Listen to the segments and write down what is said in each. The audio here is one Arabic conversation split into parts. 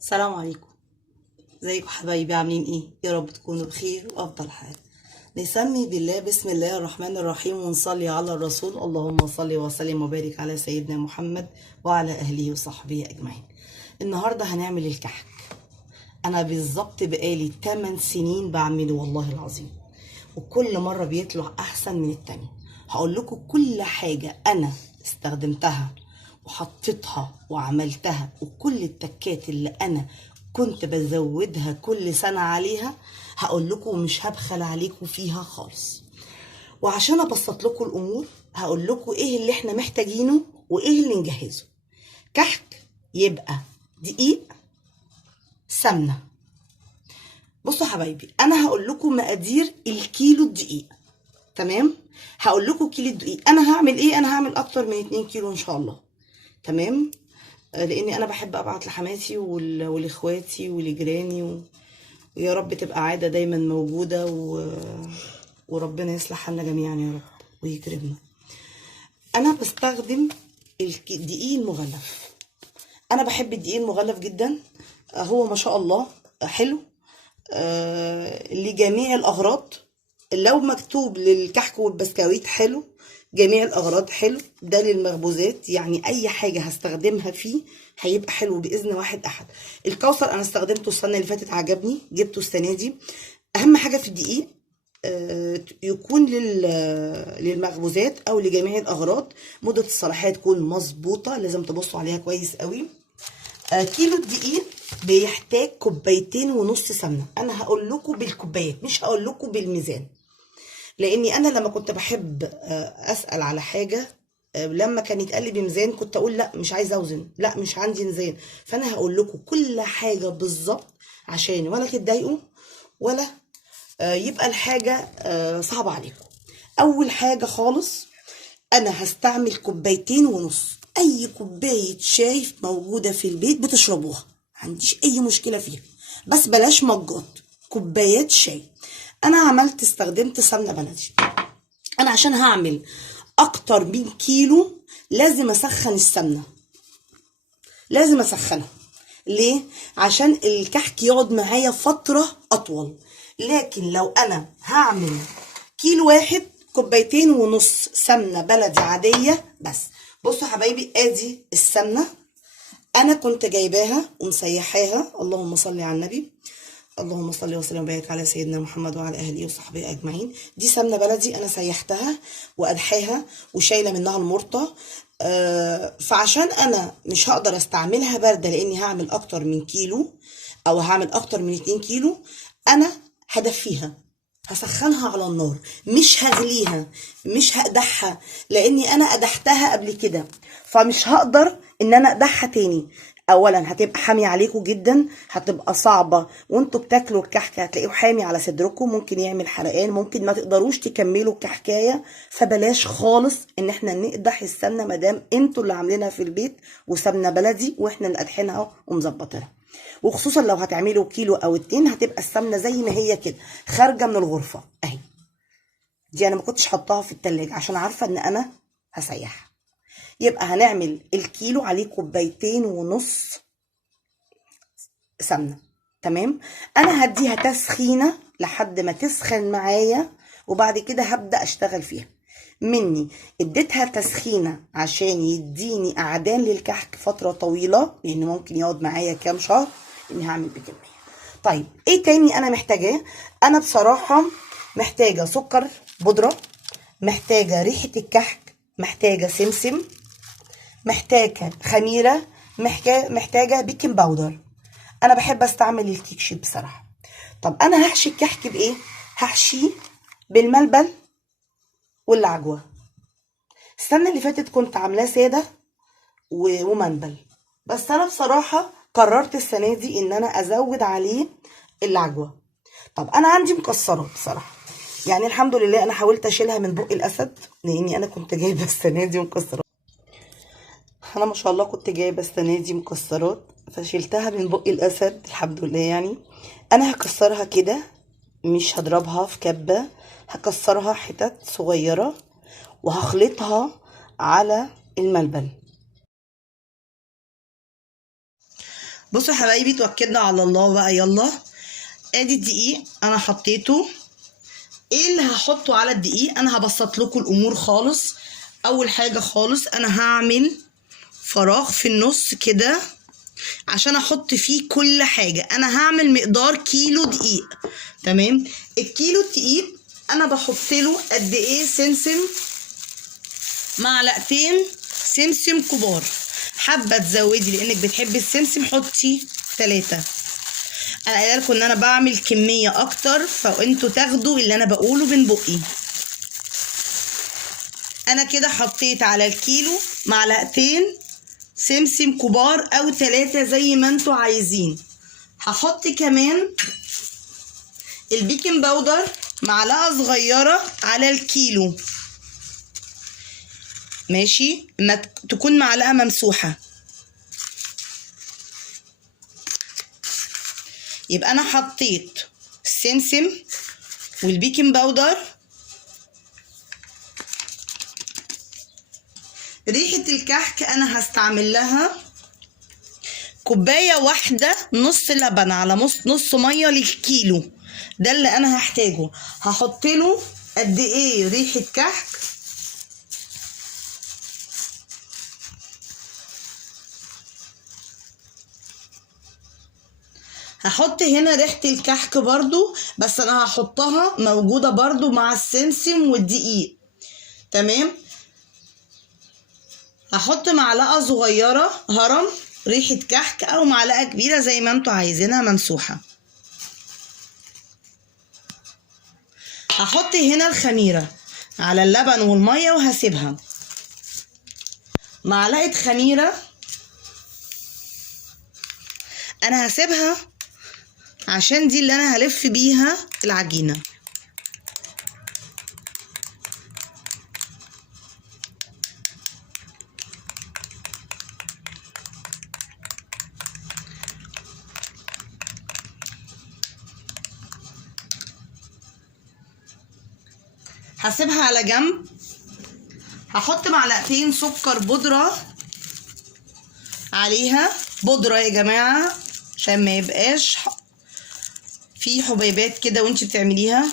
السلام عليكم. ازيكم حبايبي؟ عاملين ايه؟ يا رب تكونوا بخير وافضل حال. نسمي بالله، بسم الله الرحمن الرحيم، ونصلي على الرسول. اللهم صل وسلم وبارك على سيدنا محمد وعلى اهله وصحبه اجمعين. النهارده هنعمل الكحك. انا بالظبط بقالي 8 سنين بعمله والله العظيم، وكل مره بيطلع احسن من التاني. هقول لكم كل حاجه انا استخدمتها وحطيتها وعملتها، وكل التكات اللي انا كنت بزودها كل سنه عليها هقول لكم، ومش هبخل عليكم فيها خالص. وعشان ابسط لكم الامور هقول لكم ايه اللي احنا محتاجينه وايه اللي نجهزه. كحك يبقى دقيق، سمنه. بصوا حبايبي، انا هقول لكم مقادير الكيلو الدقيق. تمام؟ هقول لكم كيلو الدقيق انا هعمل ايه. انا هعمل اكتر من 2 كيلو ان شاء الله. تمام؟ لاني انا بحب ابعت لحماتي ولاخواتي ولجيراني ويا رب تبقى عاده دايما موجوده وربنا يصلح حالنا جميعا يا رب ويكرمنا. انا بستخدم الدقيق المغلف. انا بحب الدقيق المغلف جدا. هو ما شاء الله حلو لجميع الأغراض. لو مكتوب للكحك والبسكويت حلو، جميع الأغراض حلو. ده للمخبوزات، يعني أي حاجة هستخدمها فيه هيبقى حلو بإذن واحد أحد. الكوثر أنا استخدمته السنة اللي فاتت، عجبني، جبته السنة دي. أهم حاجة في الدقيق يكون للمخبوزات أو لجميع الأغراض مدة الصلاحية تكون مظبوطة. لازم تبصوا عليها كويس قوي. كيلو الدقيق بيحتاج 2.5 كوباية سمنه. انا هقول لكم بالكوبايات، مش هقول لكم بالميزان، لاني انا لما كنت بحب اسال على حاجه، لما كان يتقال لي بميزان كنت اقول لا مش عايزه اوزن، لا مش عندي ميزان. فانا هقول لكم كل حاجه بالظبط عشان ولا تتضايقوا ولا يبقى الحاجه صعبه عليكم. اول حاجه خالص انا هستعمل 2.5 كوباية. اي كوباية شاي موجودة في البيت بتشربوها، عنديش اي مشكلة فيها، بس بلاش مجات، كوبايات شاي. انا استخدمت سمنة بلدي. انا عشان هعمل اكتر من كيلو لازم اسخن السمنة، لازم اسخنها. ليه؟ عشان الكحك يقعد معايا فترة اطول. لكن لو انا هعمل كيلو واحد، 2.5 كوباية سمنة بلدي عادية بس. بصوا حبايبي، ادي السمنة انا كنت جايباها ومسيحاها. اللهم صل على النبي، اللهم صل وسلم وبارك على سيدنا محمد وعلى اهله وصحبه اجمعين. دي سمنه بلدي انا سيحتها وادحاها وشايله منها المرطه. فعشان انا مش هقدر استعملها بارده لاني هعمل اكتر من كيلو او هعمل اكتر من 2 كيلو، انا هدفيها، هسخنها على النار، مش هغليها، مش هقدحها، لاني انا قدحتها قبل كده فمش هقدر ان انا اقدحها تاني. اولا هتبقى حامية عليكم جدا، هتبقى صعبة وانتوا بتاكلوا الكحكة، هتلاقيه حامي على صدركم، ممكن يعمل حرقان، ممكن ما تقدروش تكملوا الكحكاية. فبلاش خالص ان احنا نقدح السمنة مادام انتوا اللي عاملينها في البيت وسمنة بلدي واحنا اللي قادحينها ومظبطينها. وخصوصا لو هتعملوا كيلو او 2 هتبقى السمنة زي ما هي كده خارجة من الغرفة اهي. دي انا ما كنتش حطاها في التلاجة عشان عارفة ان انا هسيحها. يبقى هنعمل الكيلو عليه 2.5 كوباية سمنة. تمام؟ انا هديها تسخينة لحد ما تسخن معايا، وبعد كده هبدأ اشتغل فيها. مني اديتها تسخينة عشان يديني اعدان للكحك فترة طويلة، لان ممكن يقعد معايا كام شهر، اني هعمل بكمية. طيب ايه تاني انا محتاجاه؟ انا بصراحة محتاجة سكر بودرة، محتاجة ريحة الكحك، محتاجة سمسم، محتاجة خميرة، محتاجة بيكنج باودر. انا بحب استعمل الكيك شيت بصراحة. طب انا هحشي الكحك بايه؟ هحشيه بالملبن والعجوة. السنة اللي فاتت كنت عاملاه سادة ومنبل، بس انا بصراحة قررت السنة دي ان انا ازود عليه العجوة. طب انا عندي مكسرات بصراحة، يعني الحمد لله انا حاولت اشيلها من بق الاسد لاني انا كنت جايبة السنة دي مكسرات. انا ما شاء الله كنت جايبه السنه دي مكسرات فشيلتها من بق الاسد الحمد لله. يعني انا هكسرها كده، مش هضربها في كبه، هكسرها حتت صغيره وهخلطها على الملبن. بصوا يا حبايبي، توكلنا على الله بقى. يلا ادي الدقيق انا حطيته. ايه اللي هحطه على الدقيق؟ انا هبسط لكم الامور خالص. اول حاجه خالص انا هعمل فراغ في النص كده عشان احط فيه كل حاجه. انا هعمل مقدار كيلو دقيق، تمام؟ الكيلو الدقيق انا بحط له قد ايه؟ سمسم، معلقتين سمسم كبار. حابه تزودي لانك بتحبي السمسم حطي 3. انا قايله لكم ان انا بعمل كميه اكتر، فانتوا تاخدوا اللي انا بقوله من بقي. انا كده حطيت على الكيلو معلقتين سمسم كبار او 3 زي ما انتوا عايزين. هحط كمان البيكنج باودر معلقه صغيره على الكيلو، ماشي؟ ما تكون معلقه ممسوحه. يبقى انا حطيت السمسم والبيكنج باودر. ريحه الكحك انا هستعمل لها كوبايه واحده نص لبن على نص ميه للكيلو. ده اللي انا هحتاجه. هحط له قد ايه ريحه كحك؟ هحط هنا ريحة الكحك برضو، بس انا هحطها موجودة برضو مع السمسم والدقيق، تمام؟ هحط معلقة صغيرة هرم ريحة كحك او معلقة كبيرة زي ما انتوا عايزينها ممسوحة. هحط هنا الخميرة على اللبن والمية وهسيبها. معلقة خميرة انا هسيبها عشان دي اللي انا هلف بيها العجينة. هسيبها على جنب. هحط معلقتين سكر بودرة عليها، بودرة يا جماعة عشان ما يبقاش في حبيبات كده وانتي بتعمليها.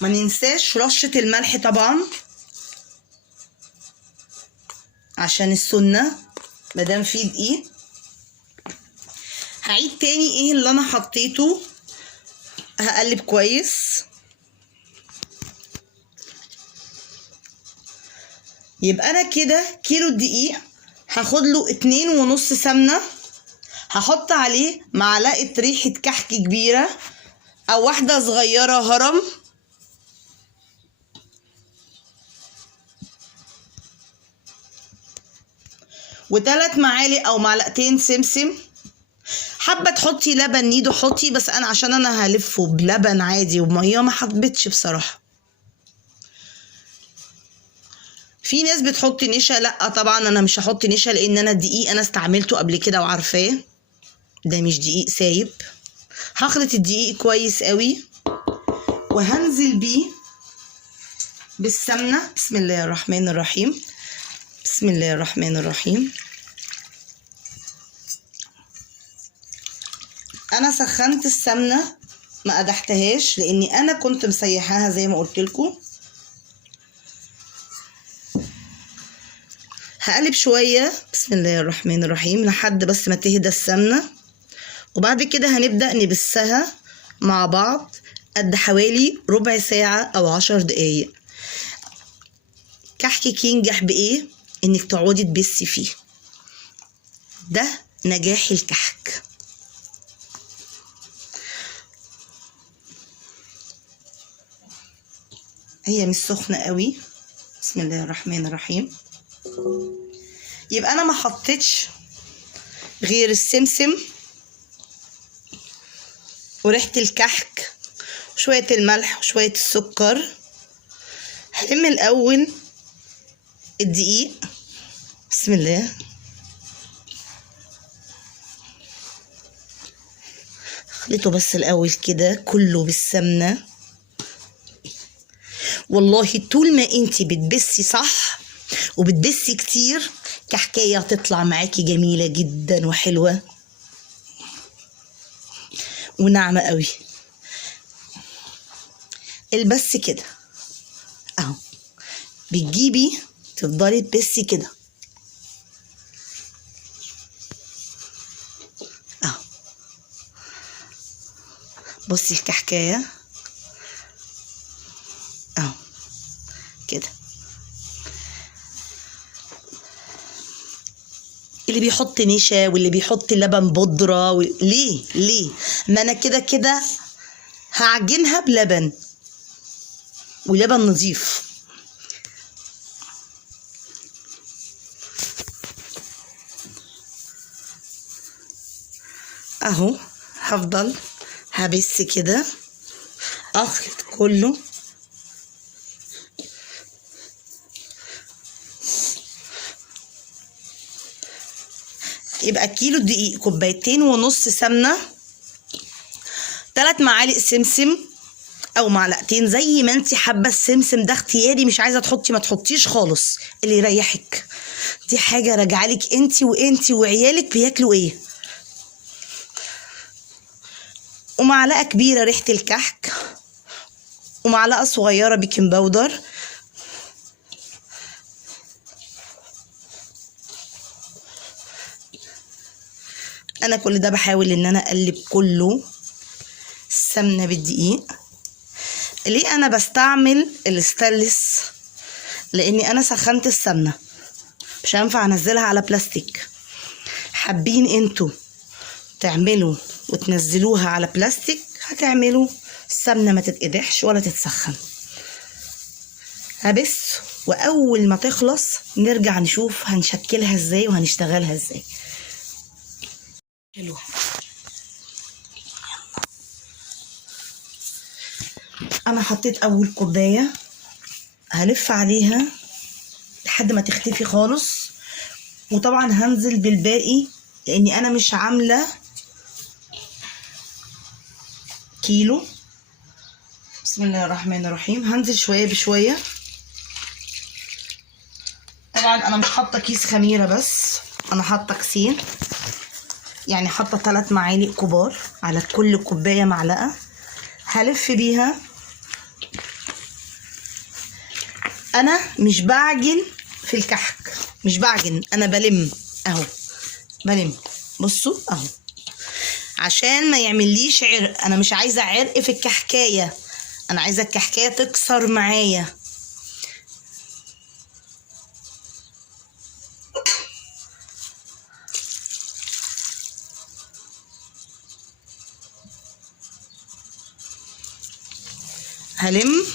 ما ننساش رشة الملح طبعا عشان السنة مادام فيه دقيق. هعيد تاني ايه اللي انا حطيته. هقلب كويس. يبقى انا كده كيلو الدقيق هاخد له 2.5 سمنة. هحط عليه معلقة ريحة كحك كبيرة او واحدة صغيرة هرم، و3 معالق او معلقتين سمسم. حابه تحطي لبن نيدو حطي، بس انا عشان انا هلفه بلبن عادي وميه ما حبيتش بصراحه. في ناس بتحط نشا، لا طبعا انا مش هحط نشا لان انا الدقيق انا استعملته قبل كده وعارفاه ده مش دقيق سايب. هخلط الدقيق كويس قوي وهنزل بيه بالسمنه. بسم الله الرحمن الرحيم، بسم الله الرحمن الرحيم. انا سخنت السمنه ما قدحتهاش لاني انا كنت مسيحاها زي ما قلت لكم. هقلب شويه بسم الله الرحمن الرحيم لحد بس ما تهدى السمنه، وبعد كده هنبدا نبسها مع بعض قد حوالي ربع ساعه او 10 دقايق. كحكك ينجح بايه؟ انك تقعدي تبسي فيه. ده نجاح الكحك. هي مش سخنه قوي. بسم الله الرحمن الرحيم. يبقى انا ما حطيتش غير السمسم وريحه الكحك وشويه الملح وشويه السكر. هلم الاول الدقيق بسم الله. خليته بس الاول كده كله بالسمنه، والله طول ما انتي بتبسي صح وبتبسي كتير كحكايه هتطلع معاكي جميله جدا وحلوه وناعمه قوي. البس كده اهو، بتجيبي تفضلي تبسي كده اهو. بصي الكحكايه اهو كده. اللي بيحط نشا واللي بيحط لبن بودره ليه ما انا كده كده هعجنها بلبن ولبن نظيف. اهو هفضل هبس كده اخلط كله. يبقى كيلو دقيق، كوبايتين ونص سمنه، 3 معالق سمسم او معلقتين زي ما انت حابه. السمسم ده اختياري، مش عايزه تحطي ما تحطيش خالص، اللي يريحك. دي حاجه راجعالك انت وعيالك بياكلوا ايه. ومعلقه كبيره ريحه الكحك، ومعلقه صغيره بيكنج باودر. انا كل ده بحاول ان انا اقلب كله السمنه بالدقيق. ليه انا بستعمل الستانلس؟ لاني انا سخنت السمنه، مش هينفع انزلها على بلاستيك. حابين انتوا تعملوا وتنزلوها على بلاستيك، هتعملوا السمنه ما تتقدحش ولا تتسخن. هبس، واول ما تخلص نرجع نشوف هنشكلها ازاي وهنشتغلها ازاي. حلوه. انا حطيت اول كوبايه، هلف عليها لحد ما تختفي خالص، وطبعا هنزل بالباقي لاني انا مش عامله كيلو. بسم الله الرحمن الرحيم. هنزل شويه بشويه. طبعا انا مش حاطه كيس خميره بس، انا حاطه كيسين، يعني حاطه 3 معالق كبار على كل كوبايه معلقه. هلف بيها. انا مش بعجن في الكحك، مش بعجن، انا بلم اهو، بلم. بصوا اهو عشان ما يعمليش عرق. انا مش عايزه عرق في الكحكايه، انا عايزه الكحكايه تكسر معايا. هلم.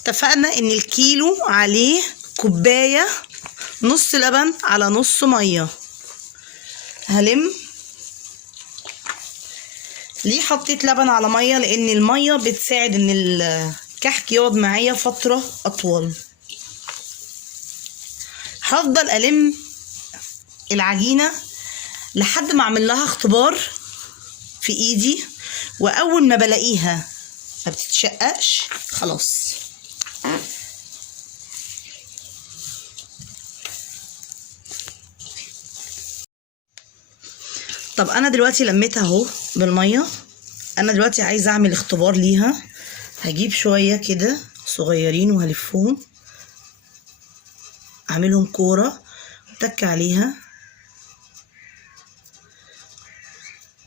اتفقنا ان الكيلو عليه كوبايه نص لبن على نص ميه. هلم. ليه حطيت لبن على ميه؟ لان الميه بتساعد ان الكحك يقعد معايا فتره اطول. هفضل الم العجينه لحد ما اعمل لها اختبار في ايدي، واول ما بلاقيها ما بتتشققش خلاص. طب انا دلوقتي لميتها اهو بالميه. انا دلوقتي عايزه اعمل اختبار ليها. هجيب شويه كده صغيرين وهلفهم، اعملهم كوره واتك عليها.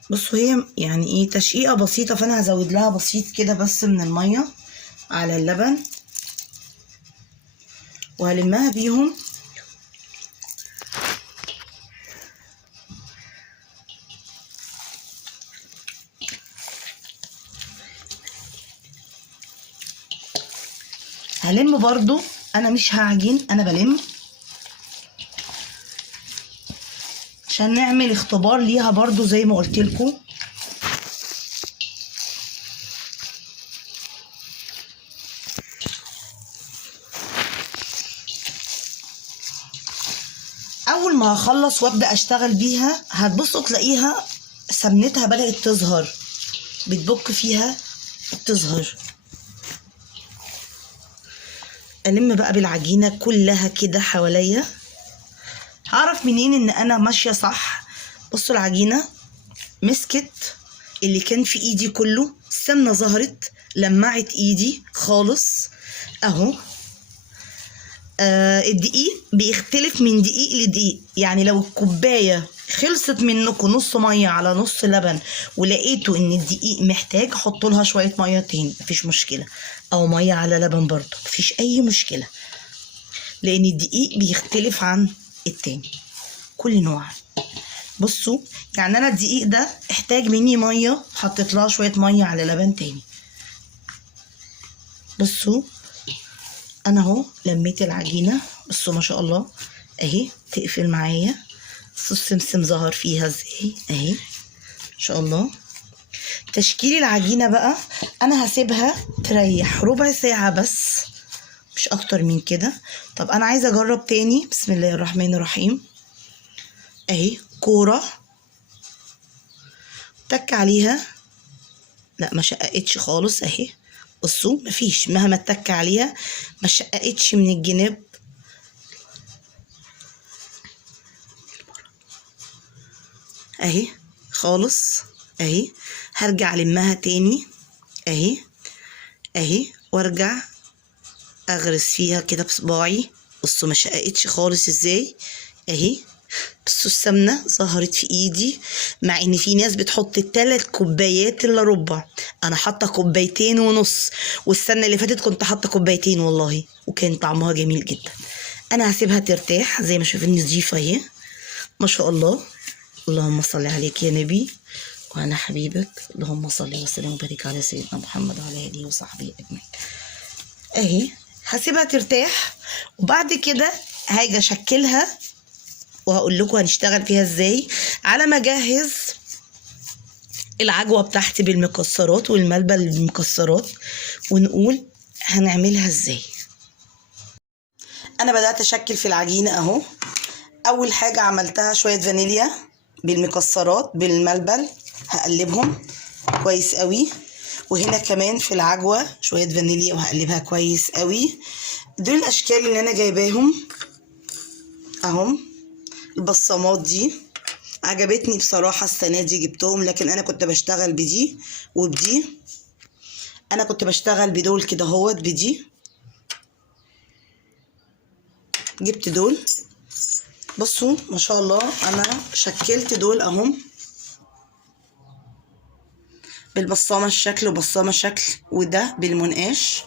بصوا هي يعني ايه تشقيقه بسيطه، فانا هزود لها بسيط كده بس من الميه على اللبن، وهلمها بيهم. هلم برضو، انا مش هعجن، انا بلم عشان نعمل اختبار ليها برضو زي ما قلت لكم. اول ما هخلص وابدا اشتغل بيها هتبصوا تلاقيها سمنتها بدات تظهر، بتبك فيها بتظهر. الم بقى بالعجينه كلها كده حواليا. هعرف منين ان انا ماشيه صح؟ بصوا العجينه مسكت اللي كان في ايدي كله، السمنه ظهرت لمعت ايدي خالص اهو. الدقيق بيختلف من دقيق لدقيق، يعني لو الكوبايه خلصت منكم نص ميه على نص لبن ولقيتوا ان الدقيق محتاج، حطوا لها شويه ميه تاني مفيش مشكله، او ميه على لبن برضو مفيش اي مشكله، لان الدقيق بيختلف عن التاني كل نوع. بصوا يعني انا الدقيق ده احتاج مني ميه، حطيت لها شويه ميه على لبن تاني. بصوا انا اهو لميت العجينه، بصوا ما شاء الله اهي تقفل معايا. بصوا السمسم ظهر فيها ازاي اهي ما شاء الله. تشكيل العجينه بقى انا هسيبها تريح ربع ساعه بس مش اكتر من كده. طب انا عايزه اجرب تاني. بسم الله الرحمن الرحيم اهي كوره تك عليها، لا ما شققتش خالص اهي. بصوا مفيش، مهما اتك عليها ما شققتش من الجناب اهي خالص اهي. هرجع لمها تاني اهي اهي وارجع اغرس فيها كده بصباعي. بصوا ما شققتش خالص ازاي اهي. بصوا السمنه ظهرت في ايدي، مع ان في ناس بتحط 3 كوبايات الا ربع، انا حاطه 2.5 كوبايات، والسنه اللي فاتت كنت حاطه 2 كوبايات والله، وكان طعمها جميل جدا. انا هسيبها ترتاح زي ما شايفين نضيفه اهي ما شاء الله. اللهم صل عليك يا نبي وانا حبيبك، اللهم صل وسلم وبارك على سيدنا محمد وعلى اله وصحبه اجمعين. اهي هسيبها ترتاح، وبعد كده هاجي اشكلها وهقول لكم هنشتغل فيها ازاي، على ما اجهز العجوه بتاعتي بالمكسرات والملبن بالمكسرات ونقول هنعملها ازاي. انا بدات اشكل في العجينه اهو. اول حاجه عملتها شويه فانيليا بالمكسرات بالملبن، هقلبهم كويس قوي. وهنا كمان في العجوه شويه فانيليا وهقلبها كويس قوي. دول الاشكال اللي انا جايباهم اهم. البصمات دي عجبتني بصراحه السنه دي جبتهم، لكن انا كنت بشتغل بدي وبدي. انا كنت بشتغل بدول كده اهوت بدي، جبت دول. بصوا ما شاء الله انا شكلت دول اهم بالبصامه الشكل وبصامه شكل، وده بالمنقاش.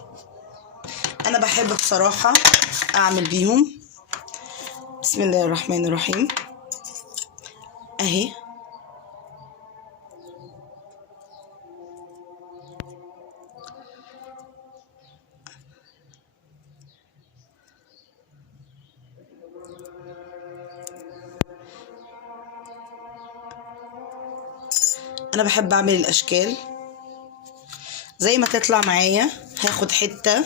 انا بحب بصراحه اعمل بيهم. بسم الله الرحمن الرحيم اهي. انا بحب اعمل الاشكال زي ما تطلع معايا. هاخد حته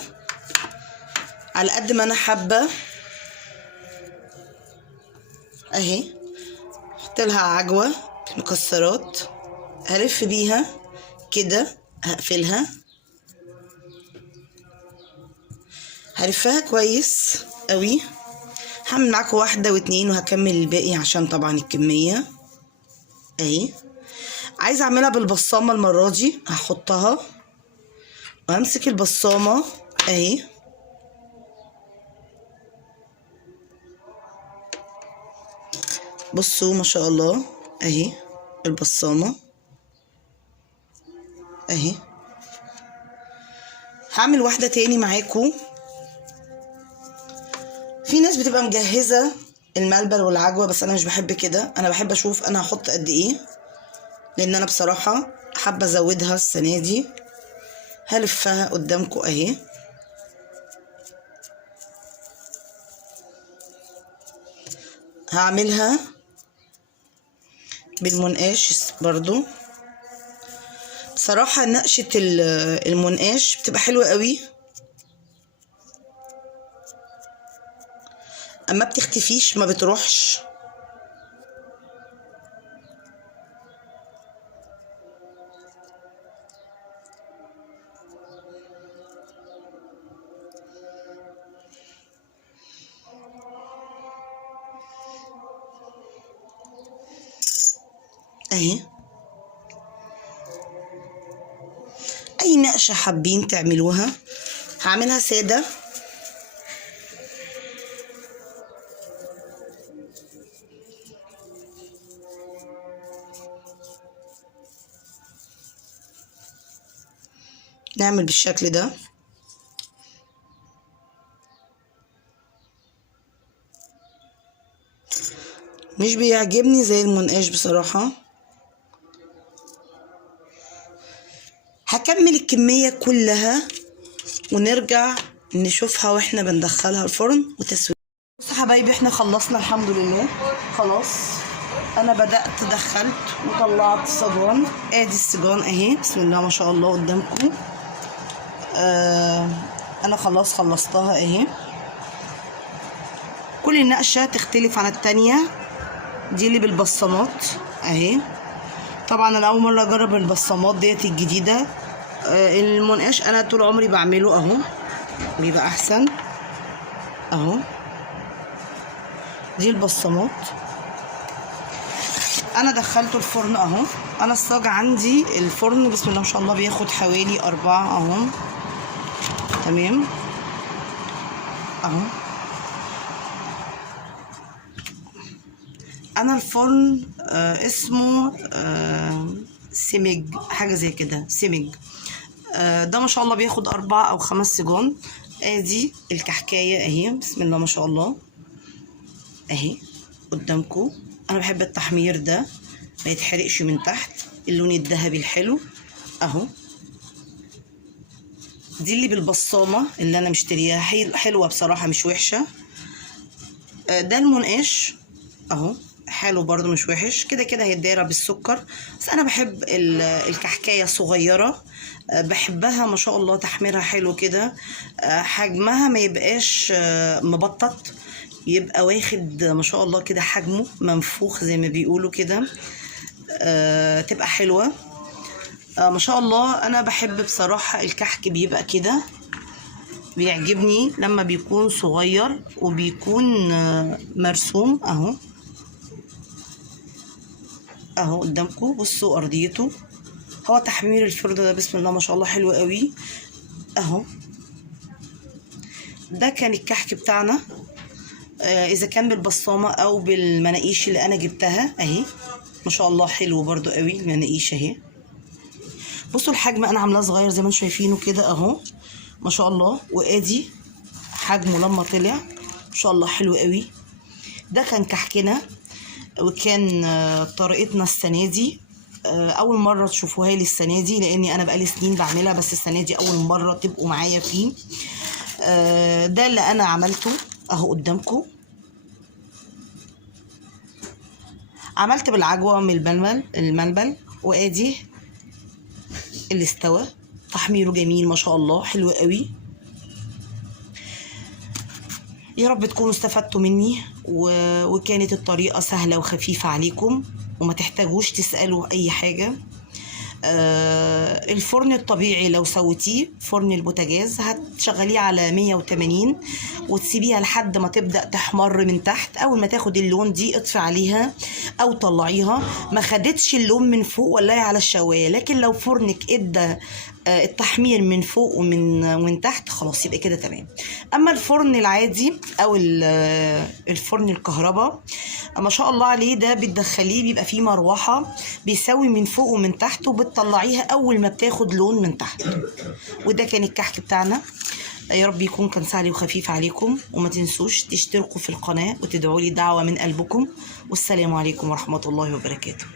على قد ما انا حابه اهي، احط لها عجوه مكسرات، هلف بيها كده، هقفلها هلفها كويس قوي. هعمل معاكم 1 و2 وهكمل الباقي عشان طبعا الكميه اهي. عايزه اعملها بالبصامه المره دي، هحطها وهمسك البصامه اهي. بصوا ما شاء الله اهي البصامه اهي. هعمل واحده تاني معاكم. في ناس بتبقى مجهزه الملبن والعجوه، بس انا مش بحب كده. انا بحب اشوف انا هحط قد ايه، لان انا بصراحه حابه ازودها السنه دي. هلفها قدامكم اهي. هعملها بالمنقاش برضو. بصراحه نقشه المنقاش بتبقى حلوه قوي، اما بتختفيش ما بتروحش. اهي. اي نقشة حابين تعملوها. هعملها سادة. نعمل بالشكل ده. مش بيعجبني زي المنقاش بصراحة. هكمل الكمية كلها ونرجع نشوفها واحنا بندخلها الفرن وتسوية. بصوا حبايبي احنا خلصنا الحمد لله. خلاص انا بدأت دخلت وطلعت صاجون. ادي السجان اهي بسم الله ما شاء الله قدامكم. انا خلاص خلصتها اهي. كل نقشة تختلف عن التانية. دي اللي بالبصمات اهي. طبعا انا اول مرة اجرب البصمات ديت الجديدة. المنقاش انا طول عمري بعمله اهو بيبقى احسن اهو. دي البصمات. انا دخلته الفرن اهو. انا الصاج عندي الفرن بسم الله ما شاء الله بياخد حوالي 4 اهو. تمام اهو. انا الفرن اسمه سمج حاجه زي كده سمج. ده ما شاء الله بياخد 4 أو 5 سجون. ادي الكحكايه اهي بسم الله ما شاء الله اهي قدامكم. انا بحب التحمير ده ما يتحرقش من تحت. اللون الذهبي الحلو اهو. دي اللي بالبصامه اللي انا مشترياها حلوه بصراحه مش وحشه. ده المنقاش اهو حلو برضو مش وحش. كده كده هيتدارى بالسكر. بس انا بحب الكحكايه صغيره. بحبها ما شاء الله تحميرها حلو كده. حجمها ما يبقاش مبطط. يبقى واخد ما شاء الله كده حجمه منفوخ زي ما بيقولوا كده. تبقى حلوه ما شاء الله. انا بحب بصراحه الكحك بيبقى كده بيعجبني لما بيكون صغير وبيكون مرسوم اهو اهو قدامكم. بصوا ارضيته. هو تحمير الفرن ده بسم الله ما شاء الله حلو قوي اهو. ده كان الكحك بتاعنا. اذا كان بالبصامه او بالمناقيش اللي انا جبتها اهي ما شاء الله حلو برضو قوي المناقيش اهي. بصوا الحجم انا عاملاه صغير زي ما انتم شايفينه كده اهو ما شاء الله. وادي حجمه لما طلع ما شاء الله حلو قوي. ده كان كحكنا وكان طريقتنا السنه دي. اول مره تشوفوها لي السنه دي لاني انا بقالي سنين بعملها بس السنه دي اول مره تبقوا معايا فيه. ده اللي انا عملته اهو قدامكم. عملت بالعجوه من الملبل وادي اللي استوى. تحميره جميل ما شاء الله حلو قوي. يا رب تكونوا استفدتوا مني وكانت الطريقة سهلة وخفيفة عليكم وما تحتاجوش تسألوا أي حاجة. الفرن الطبيعي لو سويتيه فرن البوتاجاز هتشغليه على 180 وتسيبيها لحد ما تبدأ تحمر من تحت. أول ما تاخد اللون دي اطفي عليها أو طلعيها. ما خدتش اللون من فوق ولا على الشواية. لكن لو فرنك ادى التحمير من فوق ومن تحت خلاص يبقى كده تمام. اما الفرن العادي او الفرن الكهرباء ما شاء الله عليه ده بتدخليه بيبقى فيه مروحه بيسوي من فوق ومن تحت وبتطلعيها اول ما بتاخد لون من تحت. وده كان الكحك بتاعنا. يا رب يكون كان سهل وخفيف عليكم. وما تنسوش تشتركوا في القناه وتدعوا لي دعوه من قلبكم. والسلام عليكم ورحمه الله وبركاته.